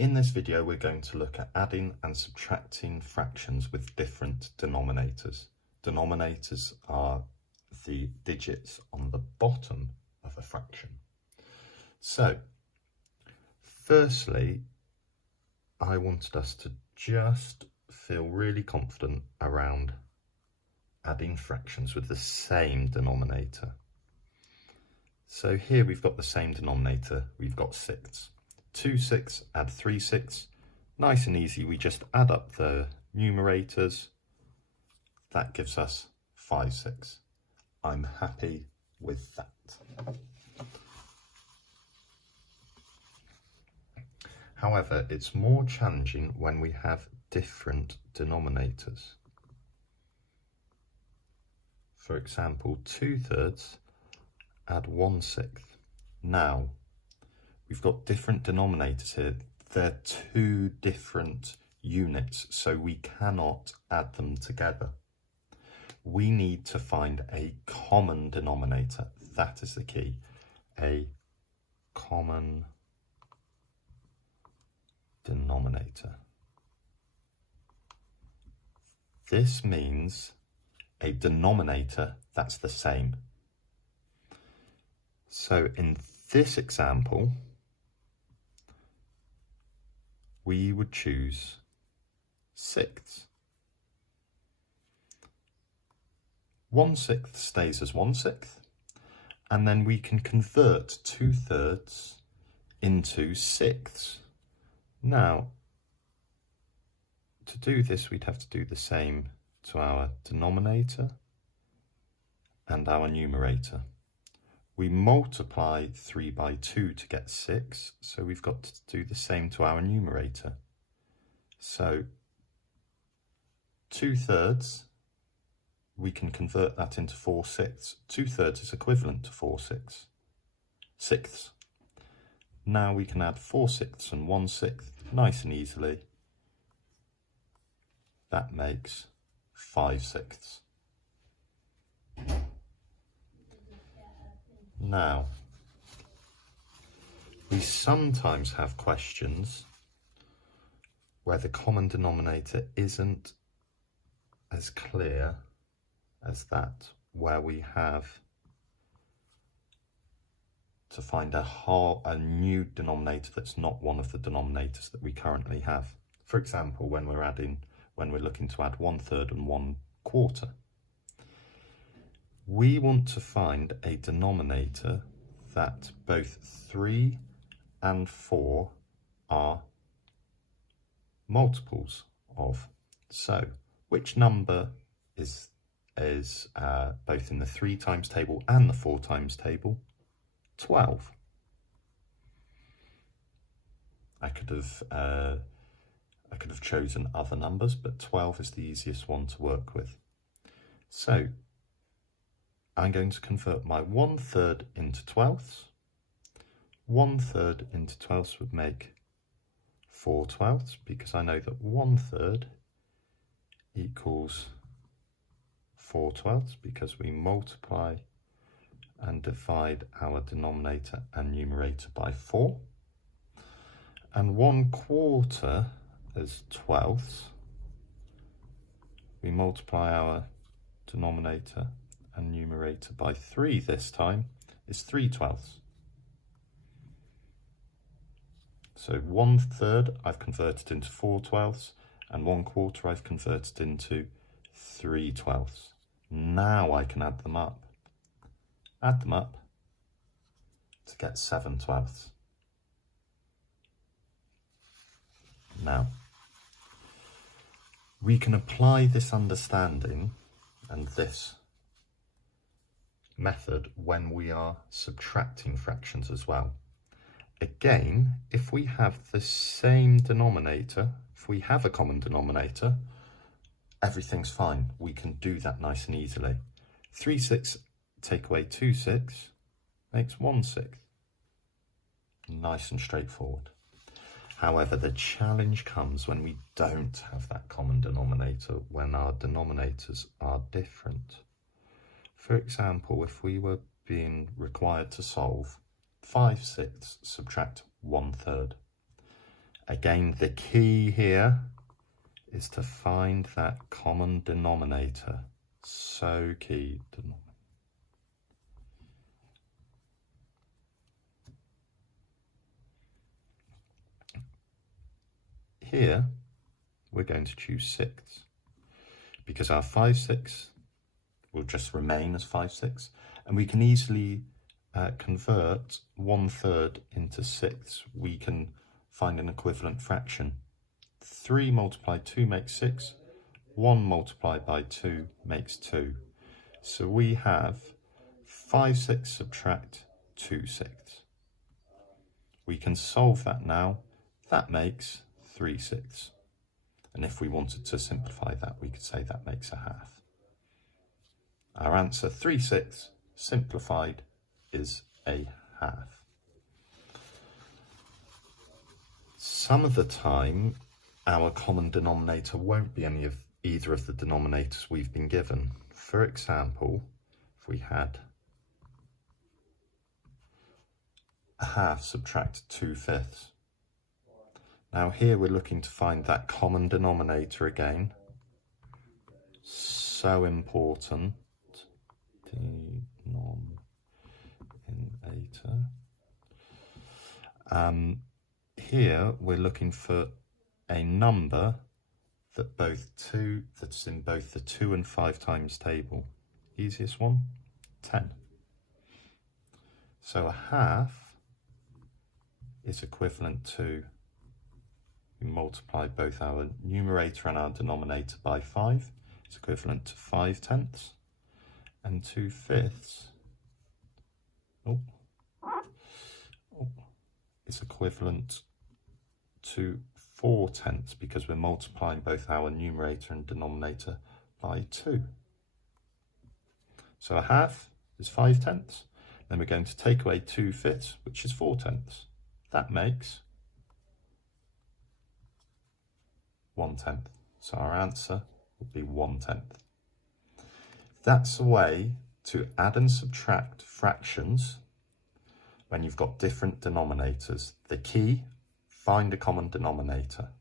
In this video, we're going to look at adding and subtracting fractions with different denominators. Denominators are the digits on the bottom of a fraction. So, firstly, I wanted us to just feel really confident around adding fractions with the same denominator. So here we've got the same denominator, we've got sixths. 2 sixths, add 3 sixths. Nice and easy, we just add up the numerators. That gives us 5 sixths. I'm happy with that. However, it's more challenging when we have different denominators. For example, 2/3, add 1/6. Now, we've got different denominators here. They're two different units, so we cannot add them together. We need to find a common denominator. That is the key. A common denominator. This means a denominator that's the same. So in this example, we would choose sixths. 1/6 stays as 1/6, and then we can convert 2/3 into sixths. Now, to do this, we'd have to do the same to our denominator and our numerator. We multiply 3 by 2 to get 6, so we've got to do the same to our numerator. So 2/3, we can convert that into 4 sixths. 2/3 is equivalent to 4 sixths. Now we can add 4 sixths and 1/6 nice and easily. That makes 5 sixths. Now, we sometimes have questions where the common denominator isn't as clear as that, where we have to find a new denominator that's not one of the denominators that we currently have. For example, when we're looking to add 1/3 and 1/4. We want to find a denominator that both 3 and 4 are multiples of. So, which number is both in the 3 times table and the 4 times table? 12. I could have chosen other numbers, but 12 is the easiest one to work with. So, I'm going to convert my 1/3 into 12ths. 1/3 into 12ths would make 4 12ths, because I know that 1/3 equals 4 12ths, because we multiply and divide our denominator and numerator by 4. And 1/4 is 12ths. We multiply our denominator and numerator by 3 this time, is 3 12ths. So 1/3 I've converted into 4 12ths, and 1/4 I've converted into 3 12ths. Now I can add them up. Add them up to get 7 12ths. Now, we can apply this understanding and this method when we are subtracting fractions as well. Again, if we have the same denominator, if we have a common denominator, everything's fine. We can do that nice and easily. 3 6 take away 2 6 makes 1/6. Nice and straightforward. However, the challenge comes when we don't have that common denominator, when our denominators are different. For example, if we were being required to solve 5/6 subtract 1/3, Again, the key here is to find that common denominator. So key. Here, we're going to choose 6 because our 5, 6 will just remain as 5, 6, and we can easily convert 1/3 into 6. We can find an equivalent fraction. 3 multiplied 2 makes 6. 1 multiplied by 2 makes 2. So we have 5, 6 subtract 2, 6. We can solve that now. That makes 3, 6. And if we wanted to simplify that, we could say that makes a half. Our answer, 3, 6, simplified, is a half. Some of the time, our common denominator won't be either of the denominators we've been given. For example, if we had a half subtract 2/5. Now here we're looking to find that common denominator again. So important. Denominator. Here we're looking for a number that's in both the 2 and 5 times table. Easiest one, 10. So a half is equivalent to, we multiply both our numerator and our denominator by 5. It's equivalent to 5/10, and 2/5 is equivalent to 4/10 because we're multiplying both our numerator and denominator by 2. So a half is 5/10. Then we're going to take away 2/5, which is 4/10. That makes 1/10. So our answer would be 1/10. That's a way to add and subtract fractions when you've got different denominators. The key, find a common denominator.